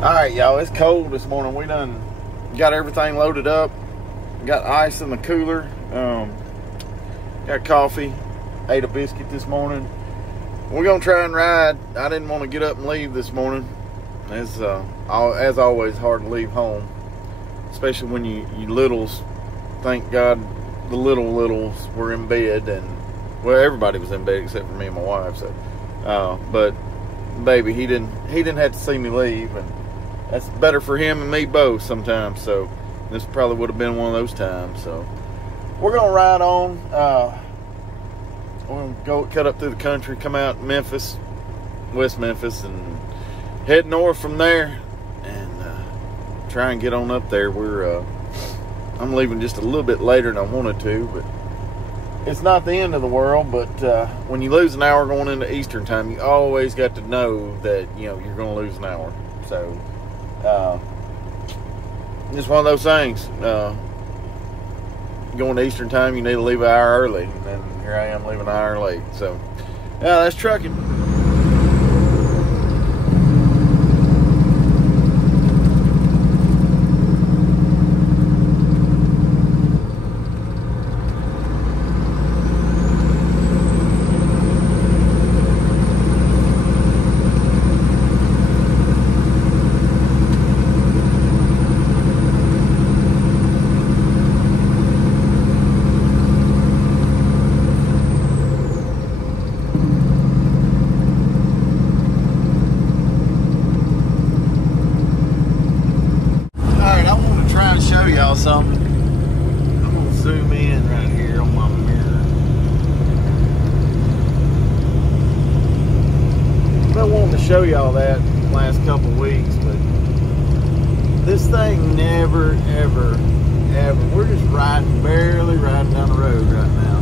Alright, y'all, it's cold this morning. We done got everything loaded up. Got ice in the cooler. Got coffee. Ate a biscuit this morning. We're going to try and ride. I didn't want to get up and leave this morning. As always, hard to leave home. Especially when you littles, thank God the littles were in bed. And, well, everybody was in bed except for me and my wife. So, but, baby, he didn't have to see me leave. And that's better for him and me both sometimes. So this probably would have been one of those times. So we're going to ride on. We're going to go cut up through the country, come out Memphis, West Memphis, and head north from there and try and get on up there. I'm leaving just a little bit later than I wanted to, but it's not the end of the world. But when you lose an hour going into Eastern time, you always got to know that you're going to lose an hour. So just one of those things. Going to Eastern time, you need to leave an hour early, and then here I am leaving an hour late. So yeah, that's trucking. Show y'all something. I'm gonna zoom in right here on my mirror. I've been wanting to show y'all that the last couple weeks, but this thing never, ever, we're just barely riding down the road right now.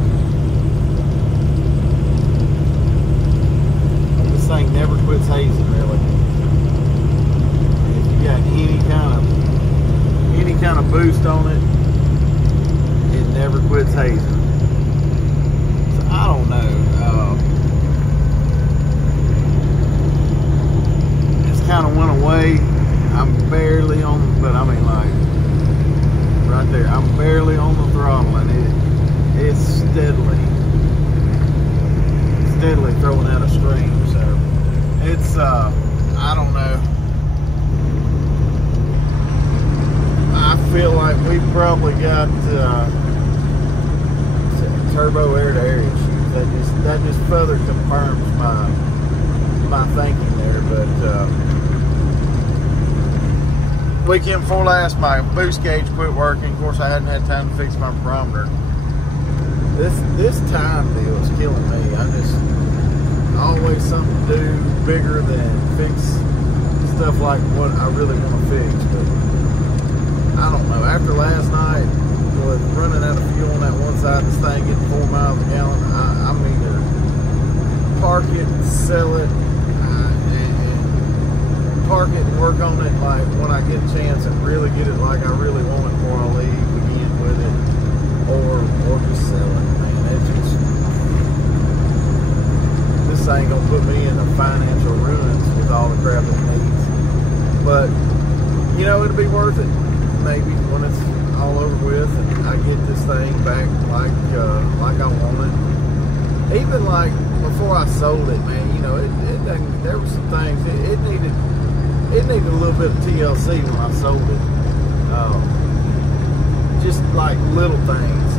This thing never quits hazing, really. If you got any kind of boost on it, it never quits hazing. So I don't know. It's kind of went away. I'm barely on, but I mean like right there. I'm barely on the throttle, and it's steadily throwing out a stream. So it's I don't know. I feel like we probably got turbo air-to-air issues. That just further confirms my thinking there. But weekend before last, my boost gauge quit working. Of course, I hadn't had time to fix my barometer. This time deal is killing me. I just always something to do bigger than fix stuff like what I really want to fix. But I don't know. After last night, with running out of fuel on that one side, this thing getting 4 miles a gallon, I'm either park it, sell it, and park it and work on it like when I get a chance and really get it like I really want it before I leave again with it, or just sell it. Man, this thing gonna put me in the financial ruins with all the crap it needs. But it'll be worth it. Maybe when it's all over with and I get this thing back like I want it. Even like before I sold it, man, there were some things it needed a little bit of TLC when I sold it. Just like little things.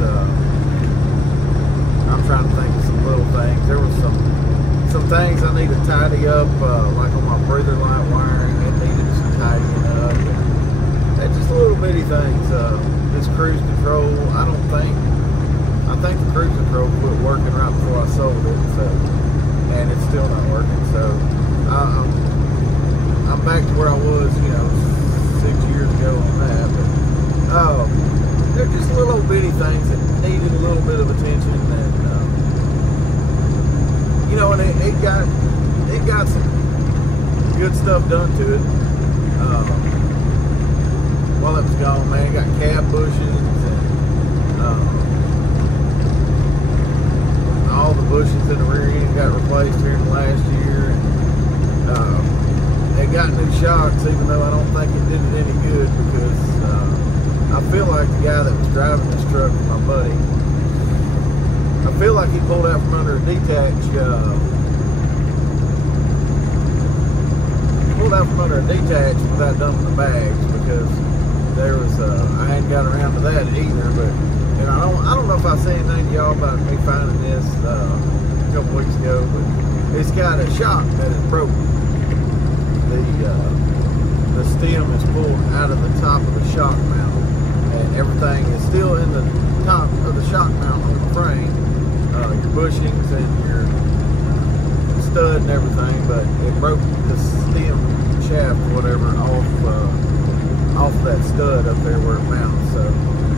I'm trying to think of some little things. There was some things I need to tidy up, like on my breather light wiring. It needed some tidying up. Just little bitty things. This cruise control, I think the cruise control quit working right before I sold it, and it's still not working. So I'm back to where I was, 6 years ago on that. But they're just little bitty things that needed a little bit of attention, and and it got some good stuff done to it. While it was gone, man, it got cab bushes and all the bushes in the rear end got replaced here in the last year. And it and got new shocks, even though I don't think it did it any good, because I feel like the guy that was driving this truck, my buddy, I feel like he pulled out from under a detach, without dumping the bags, because there was, I hadn't got around to that either. But you know, I don't know if I said anything to y'all about me finding this a couple weeks ago, but it's got a shock that is broken. The stem is pulled out of the top of the shock mount, and everything is still in the top of the shock mount on the frame, your bushings and your stud and everything, but it broke the stem shaft or whatever off that stud up there where it mounts. So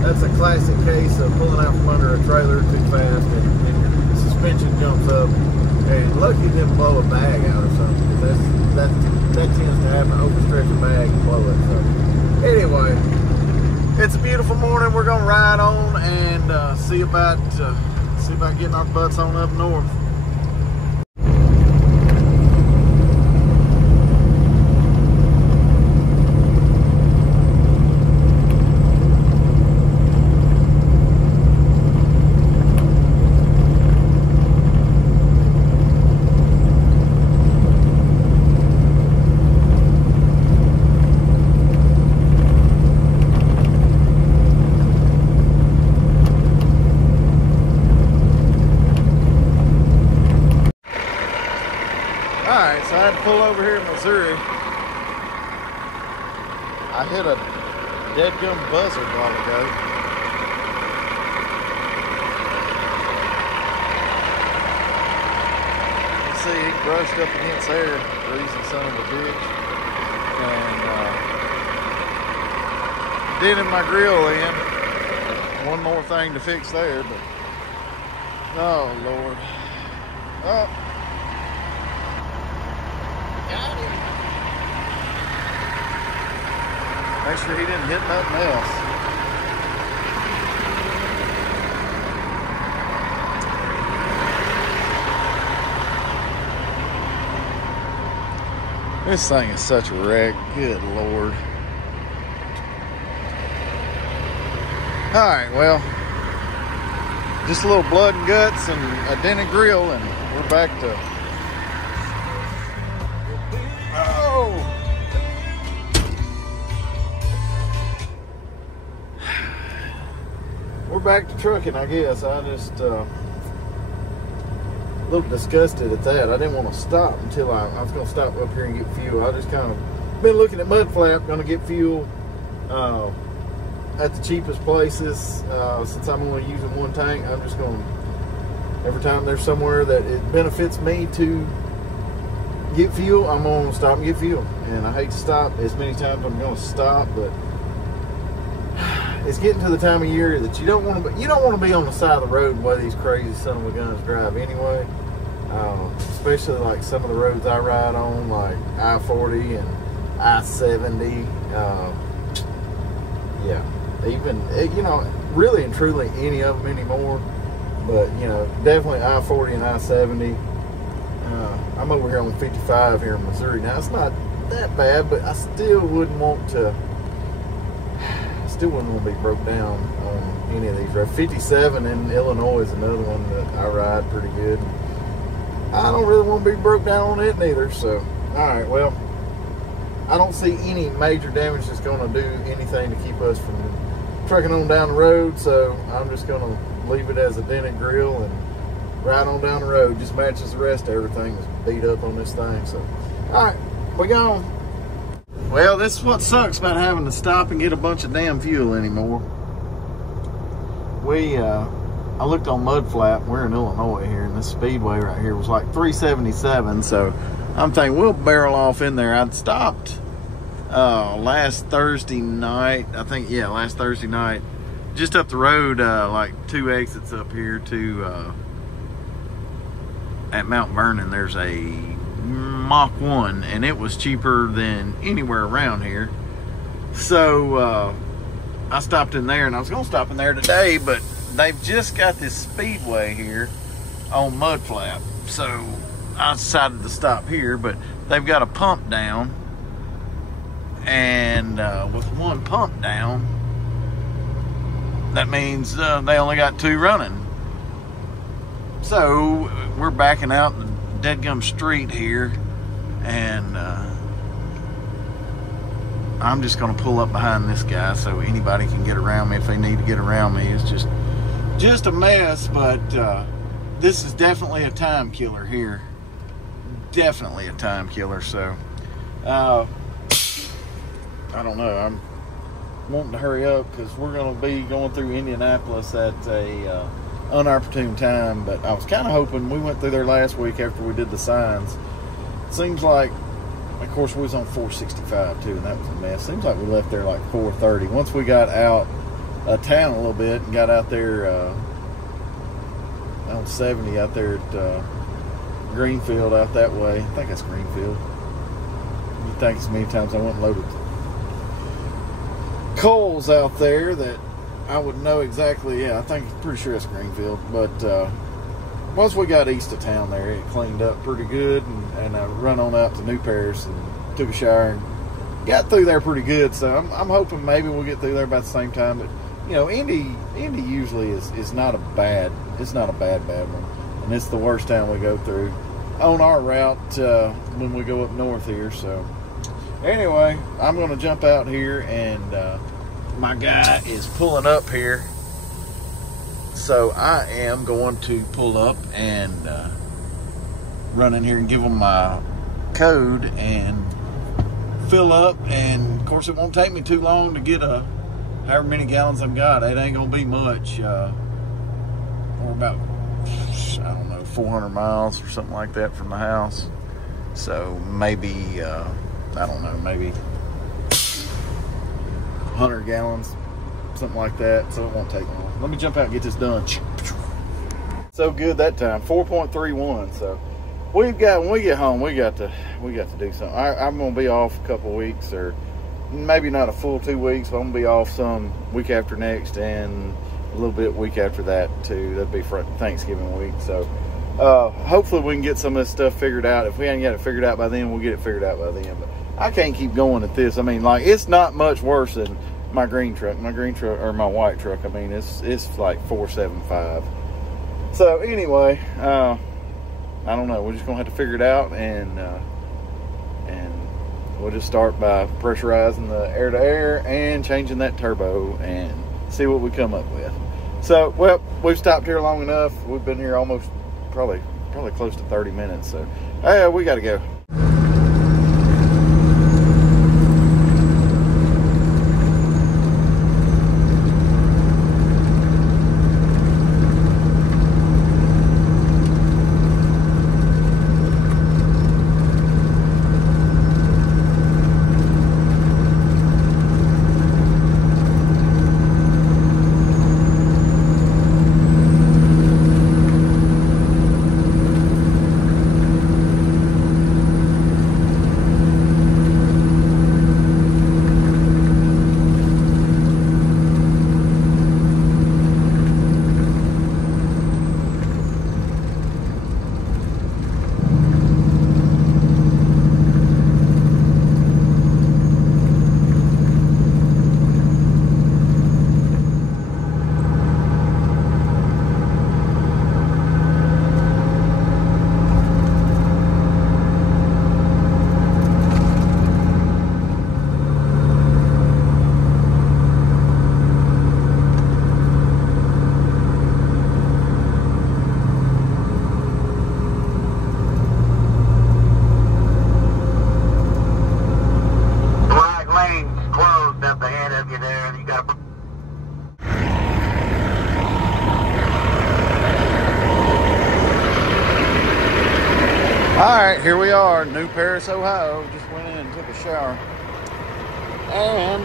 that's a classic case of pulling out from under a trailer too fast, and the suspension jumps up, and lucky it didn't blow a bag out or something, because that tends to happen, overstretch a bag and blow it. So anyway, it's a beautiful morning. We're gonna ride on and see about getting our butts on up north. Alright, so I had to pull over here in Missouri. I hit a dead-gum buzzard a while ago. You see, he brushed up against there, greasy son of a bitch. And dented my grill in. One more thing to fix there, but oh Lord. Oh. Got him. Make sure he didn't hit nothing else. This thing is such a wreck. Good Lord. Alright, well, just a little blood and guts and a dented grill, and we're back to... We're back to trucking, I guess. I just a little disgusted at that. I didn't want to stop until I was going to stop up here and get fuel. I just kind of been looking at mud flap, going to get fuel at the cheapest places. Since I'm only using one tank, I'm just going to, every time there's somewhere that it benefits me to get fuel, I'm going to stop and get fuel. And I hate to stop as many times I'm going to stop, but it's getting to the time of year that you don't want to be on the side of the road the way these crazy son of a guns drive anyway. Especially like some of the roads I ride on, like I-40 and I-70. Yeah, even, you know, really and truly any of them anymore. But, you know, definitely I-40 and I-70. I'm over here on 55 here in Missouri. Now, it's not that bad, but I still wouldn't want to be broke down on any of these roads. 57 in Illinois is another one that I ride pretty good. I don't really want to be broke down on it neither. So, alright, well, I don't see any major damage that's going to do anything to keep us from trucking on down the road, so I'm just going to leave it as a dented grill and ride on down the road. Just matches the rest of everything that's beat up on this thing. So, alright, we gone. Well, this is what sucks about having to stop and get a bunch of damn fuel anymore. I looked on mud flap. We're in Illinois here, and this speedway right here was like 377. So I'm thinking we'll barrel off in there. I'd stopped last Thursday night. I think, yeah, last Thursday night, just up the road, like 2 exits up here to at Mount Vernon. There's a Mach 1, and it was cheaper than anywhere around here. So I stopped in there, and I was gonna stop in there today, but they've just got this speedway here on mud flap, so I decided to stop here. But they've got a pump down and with one pump down, that means they only got 2 running. So we're backing out the deadgum street here, and I'm just going to pull up behind this guy so anybody can get around me if they need to get around me. It's just a mess, but this is definitely a time killer here. Definitely a time killer. So I don't know, I'm wanting to hurry up because we're going to be going through Indianapolis at a unopportune time. But I was kind of hoping, we went through there last week after we did the signs. Seems like, of course, we was on 465 too, and that was a mess. Seems like we left there like 4:30. Once we got out of town a little bit and got out there on 70 out there at Greenfield out that way. I think that's Greenfield. You think as many times I went and loaded coals out there that I would know exactly. Yeah, I think, pretty sure it's Greenfield. But once we got east of town there, it cleaned up pretty good, and I run on out to New Paris and took a shower and got through there pretty good. So I'm hoping maybe we'll get through there about the same time. But you know, Indy usually is not a bad, it's not a bad one, and it's the worst town we go through on our route when we go up north here. So anyway, I'm going to jump out here, and my guy is pulling up here. So I am going to pull up and run in here and give them my code and fill up. And of course, it won't take me too long to get however many gallons I've got. It ain't going to be much. We're about, I don't know, 400 miles or something like that from the house. So maybe, I don't know, maybe 100 gallons, something like that. So it won't take long. Let me jump out and get this done. So good that time, 4.31. So we've got, when we get home, we got to do something. I'm gonna be off a couple weeks, or maybe not a full 2 weeks, but I'm gonna be off some week after next and a little bit week after that too. That'd be for Thanksgiving week. So hopefully we can get some of this stuff figured out. If we ain't got it figured out by then, we'll get it figured out by then. But I can't keep going at this. I mean, like, it's not much worse than my green truck, or my white truck. I mean, it's like 475. So anyway, I don't know. We're just gonna have to figure it out, and we'll just start by pressurizing the air to air and changing that turbo and see what we come up with. So, well, we've stopped here long enough. We've been here almost probably close to 30 minutes. So, we got to go. Alright, here we are, New Paris, Ohio. Just went in and took a shower. And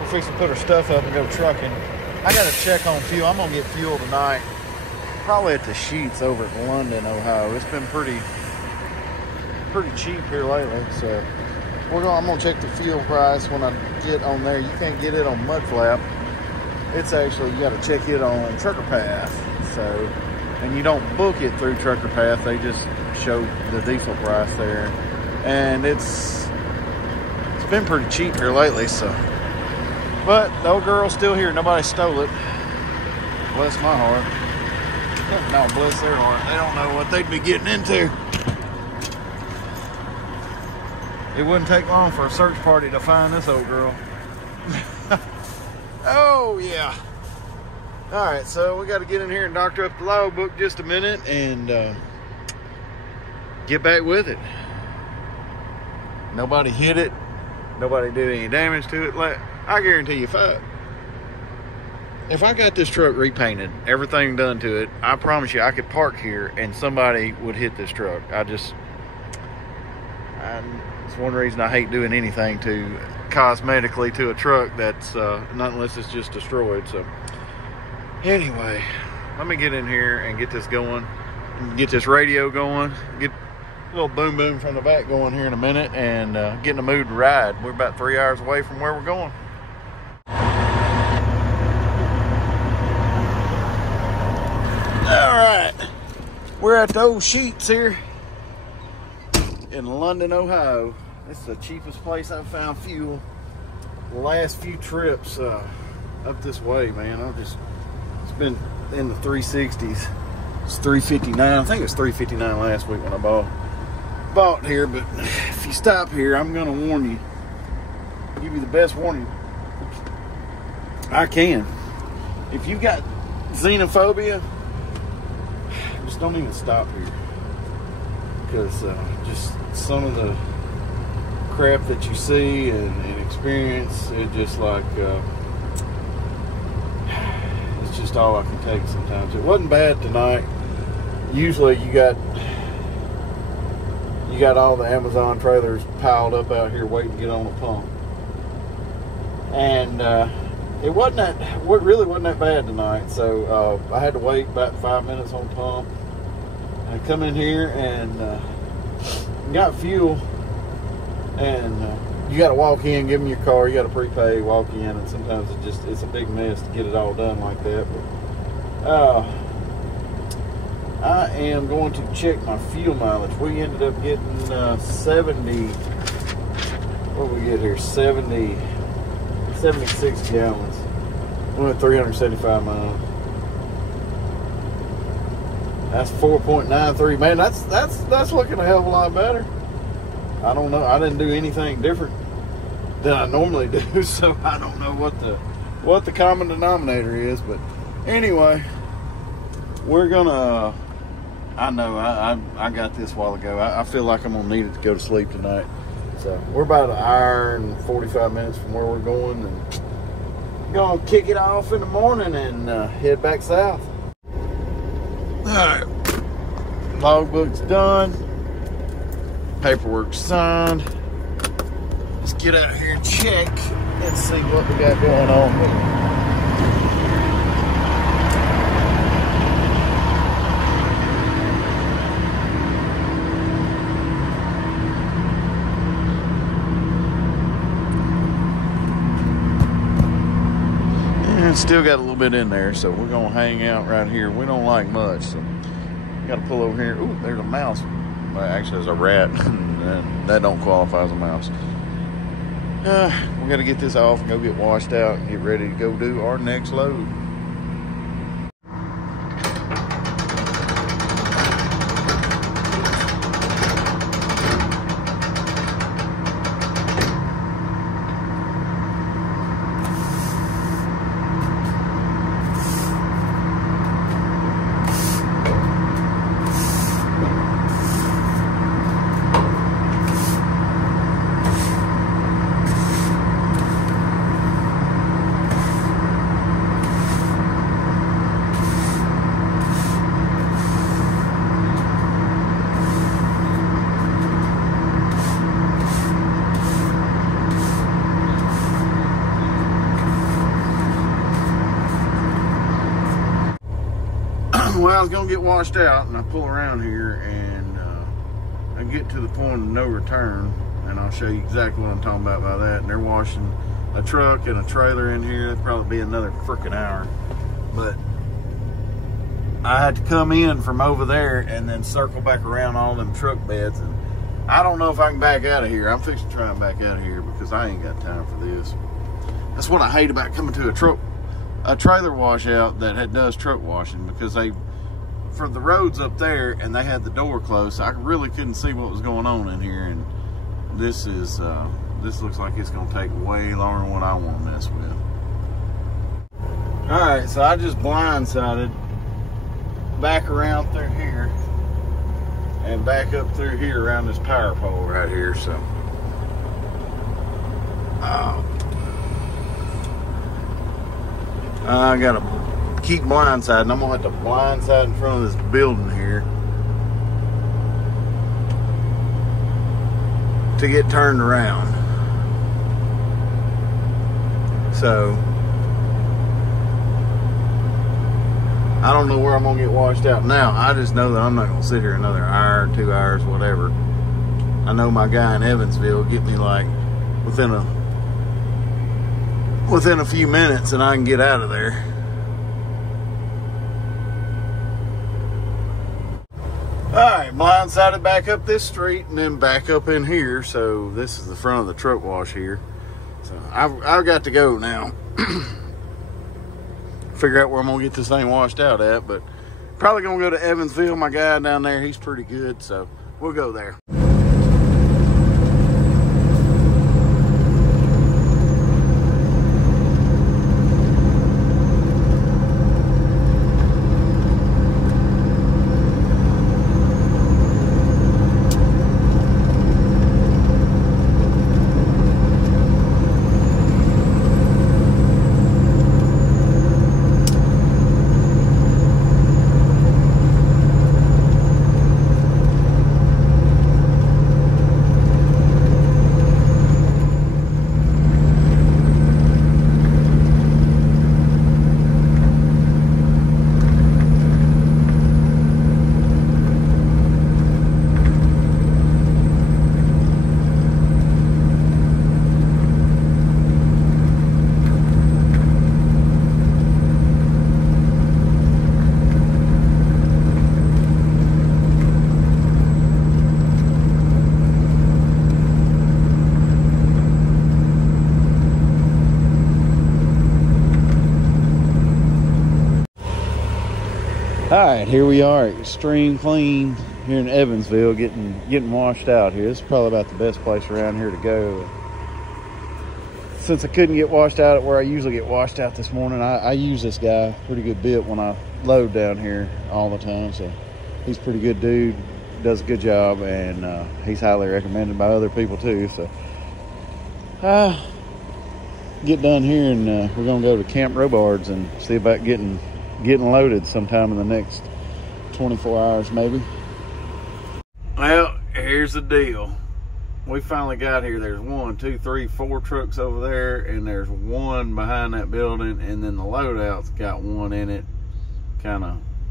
we're fixing to put our stuff up and go trucking. I got to check on fuel. I'm going to get fuel tonight. Probably at the Sheets over at London, Ohio. It's been pretty cheap here lately. So I'm going to check the fuel price when I get on there. You can't get it on Mudflap. It's actually, you got to check it on Trucker Path. So, and you don't book it through Trucker Path. They just show the diesel price there, and it's It's been pretty cheap here lately, so. But the old girl's still here. Nobody stole it. Bless my heart. No, bless their heart. They don't know what they'd be getting into. It wouldn't take long for a search party to find this old girl. Oh, yeah. All right, so we got to get in here and doctor up the logbook just a minute and get back with it. Nobody hit it. Nobody did any damage to it. I guarantee you, if I got this truck repainted, everything done to it, I promise you I could park here and somebody would hit this truck. It's one reason I hate doing anything to cosmetically to a truck that's not unless it's just destroyed. So anyway, let me get in here and get this going, get this radio going, get a little boom boom from the back going here in a minute, and get in the mood to ride. We're about 3 hours away from where we're going. All right, we're at the old Sheets here in London, Ohio. This is the cheapest place I've found fuel the last few trips up this way, man. It's been in the 360s. It's 359. I think it was 359 last week when I bought here. But if you stop here, I'm gonna warn you, give you the best warning I can. If you've got xenophobia, just don't even stop here, because just some of the crap that you see and experience, it just like it's just all I can take sometimes. It wasn't bad tonight. Usually you got all the Amazon trailers piled up out here waiting to get on the pump, and it really wasn't that bad tonight. So I had to wait about 5 minutes on pump. I come in here and got fuel, and you got to walk in, give them your car. You got to prepay, walk in, and sometimes it's a big mess to get it all done like that. But I am going to check my fuel mileage. We ended up getting 70. What did we get here? 76 gallons. We went 375 miles. That's 4.93. Man, that's looking a hell of a lot better. I don't know. I didn't do anything different than I normally do, so I don't know what the common denominator is. But anyway, we're gonna. I know I got this a while ago. I feel like I'm gonna need it to go to sleep tonight. So we're about an hour and 45 minutes from where we're going, and gonna kick it off in the morning and head back south. All right, logbook's done, paperwork's signed. Let's get out here and check and see what we got going on here. Still got a little bit in there, so we're gonna hang out right here. We don't like much, so gotta pull over here. Ooh, there's a mouse. Well, actually, there's a rat, and that don't qualify as a mouse. We gotta get this off and go get washed out and get ready to go do our next load. Well, I was gonna get washed out, and I pull around here, and I get to the point of no return, and I'll show you exactly what I'm talking about by that. And they're washing a truck and a trailer in here. It'd probably be another freaking hour, but I had to come in from over there and then circle back around all them truck beds, and I don't know if I can back out of here. I'm fixing to try and back out of here because I ain't got time for this. That's what I hate about coming to a trailer washout that does truck washing, because for the roads up there, and they had the door closed, so I really couldn't see what was going on in here. And this looks like it's gonna take way longer than what I want to mess with. All right, so I just blindsided back around through here and back up through here around this power pole right here. So I gotta keep blindsiding. I'm gonna have to blindside in front of this building here to get turned around. So I don't know where I'm gonna get washed out now. I just know that I'm not gonna sit here another hour, 2 hours, whatever. I know my guy in Evansville will get me like within a few minutes, and I can get out of there. Alright, blindsided back up this street and then back up in here. So this is the front of the truck wash here. So I've got to go now. Figure out where I'm gonna get this thing washed out at, but probably gonna go to Evansville. My guy down there, he's pretty good, so we'll go there. All right, here we are, Extreme Clean here in Evansville, getting washed out here. This is probably about the best place around here to go. Since I couldn't get washed out at where I usually get washed out this morning, I use this guy pretty good bit when I load down here all the time. So he's a pretty good dude, does a good job, and he's highly recommended by other people too. So get done here, and we're gonna go to Camp Robards and see about getting loaded sometime in the next 24 hours maybe. Well, here's the deal. We finally got here. There's 1, 2, 3, 4 trucks over there, and there's one behind that building, and then the loadout's got one in it.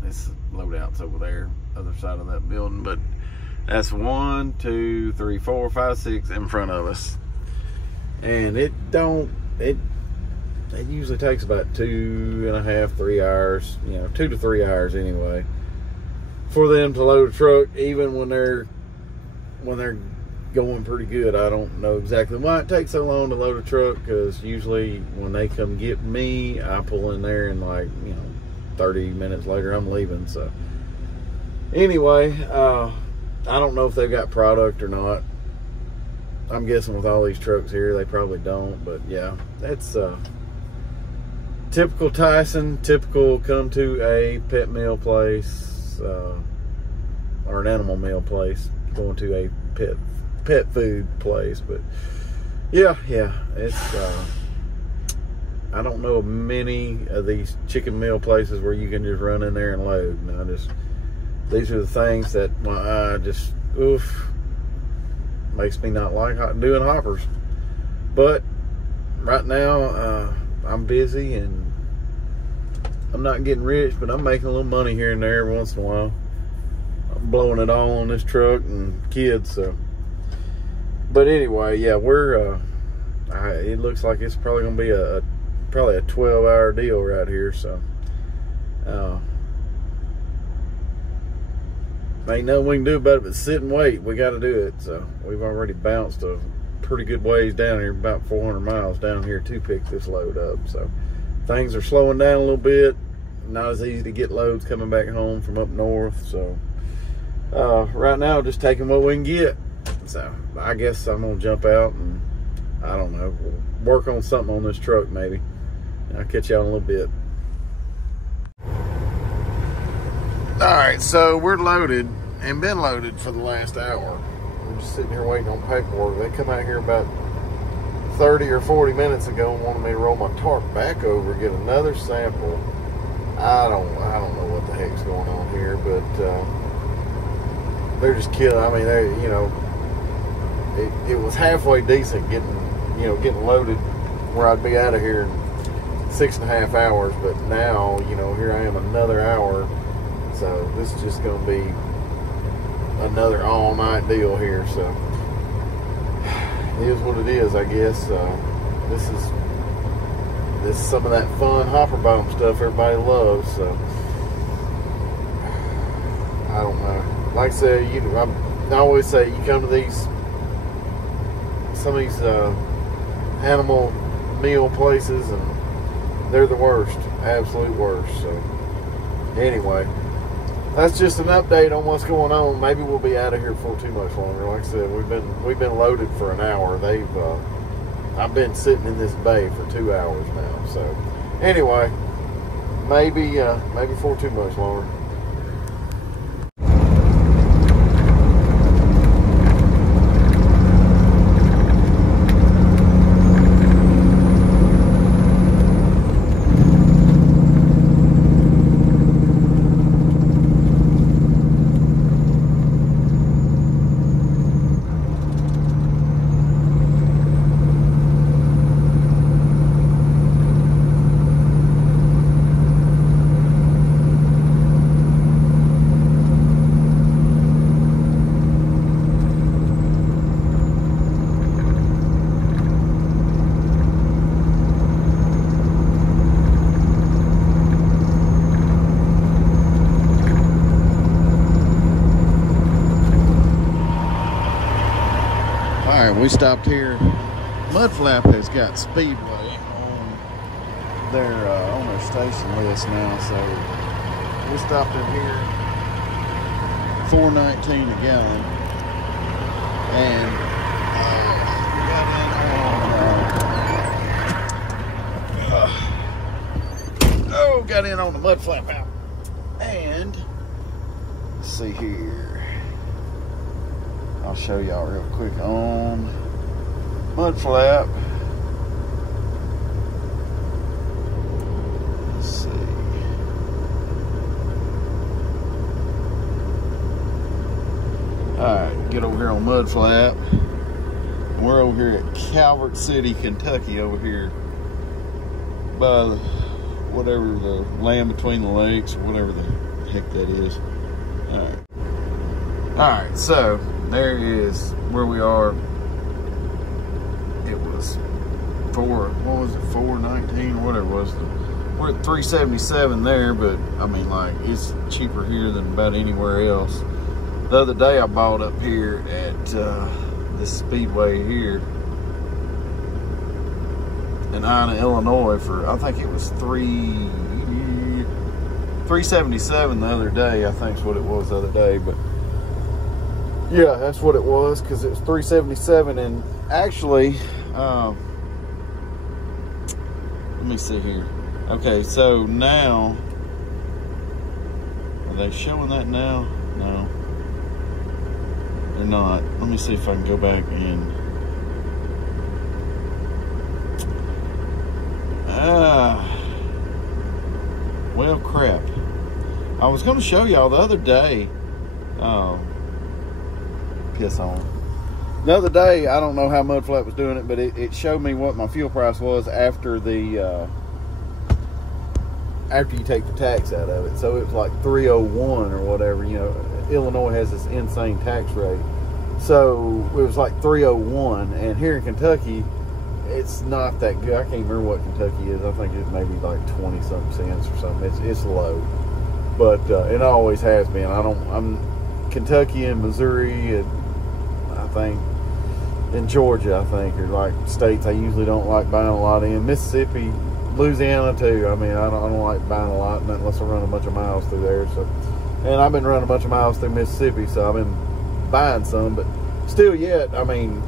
This loadout's over there, other side of that building, but that's 1, 2, 3, 4, 5, 6 in front of us. And it usually takes about 2.5, 3 hours, 2 to 3 hours anyway, for them to load a truck, even when they're going pretty good. I don't know exactly why it takes so long to load a truck, because usually when they come get me, I pull in there and 30 minutes later I'm leaving. So anyway, I don't know if they've got product or not. I'm guessing with all these trucks here, they probably don't, but yeah, that's typical Tyson, typical come to a pet meal place, or an animal meal place, going to a pet food place. But yeah, it's I don't know of many of these chicken meal places where you can just run in there and load. And these are the things that my eye just makes me not like doing hoppers. But right now I'm busy and I'm not getting rich, but I'm making a little money here and there every once in a while. I'm blowing it all on this truck and kids. So, but anyway, yeah, we're it looks like it's probably gonna be probably a 12-hour deal right here. So ain't nothing we can do about it but sit and wait. We got to do it. So we've already bounced a pretty good ways down here, about 400 miles down here to pick this load up. So things are slowing down a little bit. Not as easy to get loads coming back home from up north. So right now, just taking what we can get. So I guess I'm gonna jump out and, I don't know, work on something on this truck maybe. I'll catch y'all in a little bit. All right, so we're loaded and been loaded for the last hour. I'm just sitting here waiting on paperwork. They come out here about 30 or 40 minutes ago and wanted me to roll my tarp back over, get another sample. I don't know what the heck's going on here, but they're just killing. I mean, they, you know, it was halfway decent getting loaded where I'd be out of here in 6.5 hours, but now, you know, here I am another hour. So this is just going to be another all-night deal here. So it is what it is, I guess. This is some of that fun hopper bottom stuff everybody loves. So I don't know. Like I said, I always say you come to some of these animal meal places and they're the worst, absolute worst. So anyway, that's just an update on what's going on. Maybe we'll be out of here for too much longer. Like I said, we've been loaded for an hour. I've been sitting in this bay for 2 hours now. So anyway, maybe for too much longer. We stopped here. Mudflap has got Speedway on their station list now, so we stopped in here. $4.19 a gallon, and got in on the Mudflap out. And let's see here. I'll show y'all real quick on Mudflap. Let's see. Alright, get over here on Mudflap. We're over here at Calvert City, Kentucky, over here by the, whatever the land between the lakes, whatever the heck that is. Alright. Alright, so there is where we are. It was what was it, 419 or whatever it was. We're at 377 there, but I mean, like, it's cheaper here than about anywhere else. The other day I bought up here at this Speedway here in Ina, Illinois for, I think it was 377 the other day. I think is what it was the other day, but yeah, that's what it was, because it was 377. And actually, let me see here. Okay, so now, are they showing that now? No, they're not. Let me see if I can go back and well, crap. I was going to show y'all the other day. Piss on. The other day, I don't know how Mudflap was doing it, but it showed me what my fuel price was after the after you take the tax out of it. So it was like 301 or whatever. You know, Illinois has this insane tax rate. So it was like 301, and here in Kentucky, it's not that good. I can't remember what Kentucky is. I think it's maybe like 20-something cents or something. It's low, but it always has been. I'm Kentucky and Missouri, and I think in Georgia, I think, are like states I usually don't like buying a lot in. Mississippi, Louisiana too. I mean, I don't like buying a lot unless I run a bunch of miles through there. So, and I've been running a bunch of miles through Mississippi, so I've been buying some. But still, yet, I mean,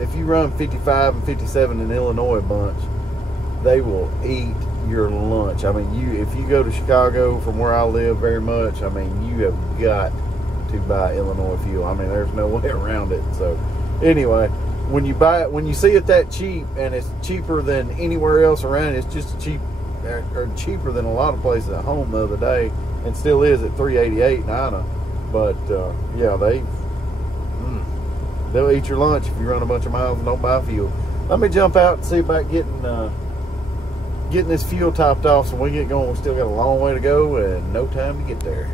if you run 55 and 57 in Illinois a bunch, they will eat your lunch. I mean, if you go to Chicago from where I live very much, I mean, you have got to buy Illinois fuel. I mean, there's no way around it. So anyway, when you buy it, when you see it that cheap, and it's cheaper than anywhere else around, it's just cheap, or cheaper than a lot of places at home the other day, and still is at $3.88 in Ina. But yeah, they'll eat your lunch if you run a bunch of miles and don't buy fuel. Let me jump out and see about getting this fuel topped off so when we get going. We still got a long way to go and no time to get there.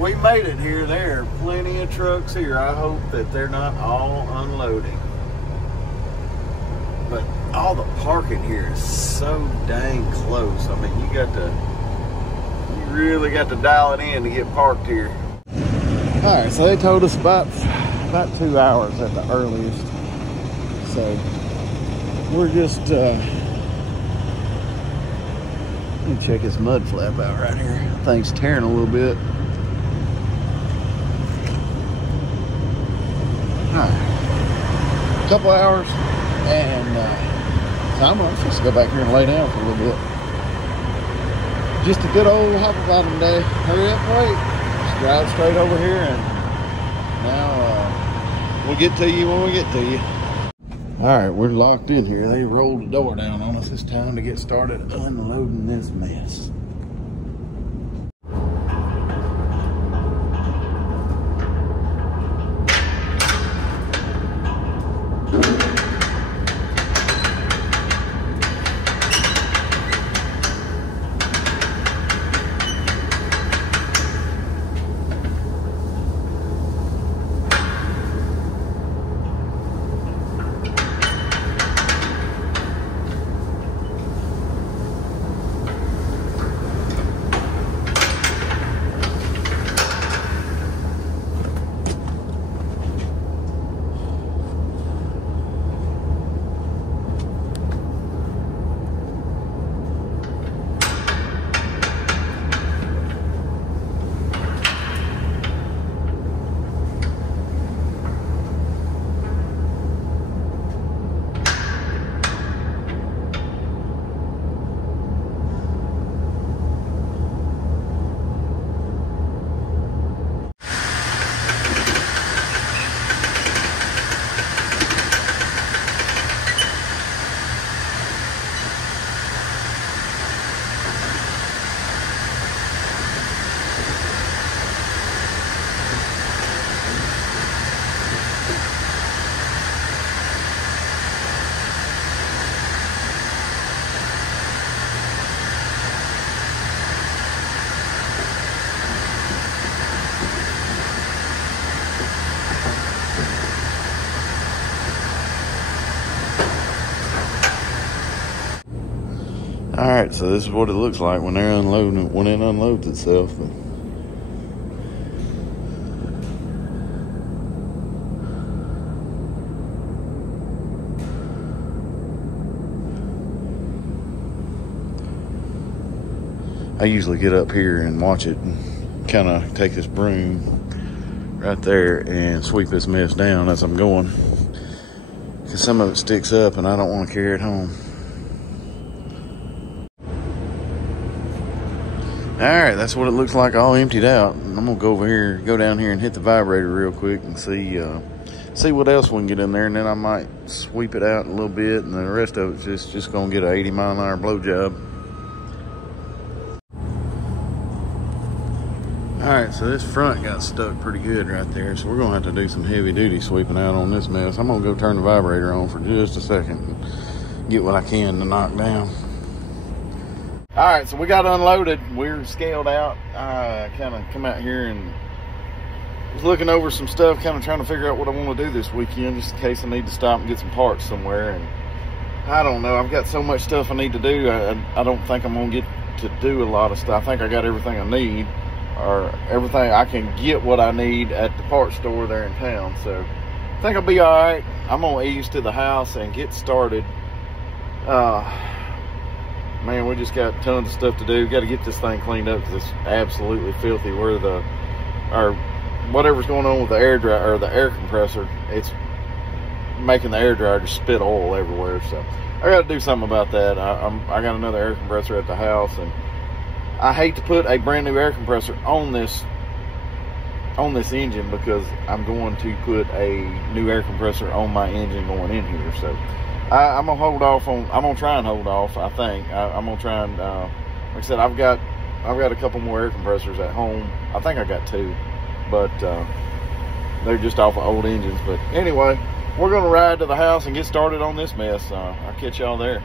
We made it here. There are plenty of trucks here. I hope that they're not all unloading. But all the parking here is so dang close. I mean, you really got to dial it in to get parked here. All right, so they told us about 2 hours at the earliest. So we're just let me check this mud flap out right here. Thing's tearing a little bit. All right, a couple hours, and let's just go back here and lay down for a little bit. Just a good old hopper bottom day. Hurry up, wait. Just drive straight over here, and now we'll get to you when we get to you. All right, we're locked in here. They rolled the door down on us. It's time to get started unloading this mess. right, so this is what it looks like when they're unloading, when it unloads itself. I usually get up here and watch it and kind of take this broom right there and sweep this mess down as I'm going, because some of it sticks up and I don't want to carry it home. Alright, that's what it looks like all emptied out. I'm going to go down here and hit the vibrator real quick and see what else we can get in there, and then I might sweep it out a little bit, and the rest of it's just going to get an 80-mile-an-hour blow job. Alright, so this front got stuck pretty good right there, so we're going to have to do some heavy-duty sweeping out on this mess. I'm going to go turn the vibrator on for just a second and get what I can to knock down. Alright, so we got unloaded. We're scaled out. I kind of come out here and was looking over some stuff, kind of trying to figure out what I want to do this weekend, just in case I need to stop and get some parts somewhere. And I don't know, I've got so much stuff I need to do. I don't think I'm going to get to do a lot of stuff. I think I got everything I need, or everything I can get what I need at the parts store there in town. So I think I'll be all right. I'm going to ease to the house and get started. Man, we just got tons of stuff to do. Got to get this thing cleaned up because it's absolutely filthy. Where whatever's going on with the air dryer or the air compressor, it's making the air dryer just spit oil everywhere. So I got to do something about that. I got another air compressor at the house, and I hate to put a brand new air compressor on this engine, because I'm going to put a new air compressor on my engine going in here. So I'm gonna hold off on. I'm gonna try and hold off. I think I'm gonna try and, like I said, I've got a couple more air compressors at home. I think I got 2, but they're just off of old engines. But anyway, we're gonna ride to the house and get started on this mess. I'll catch y'all there.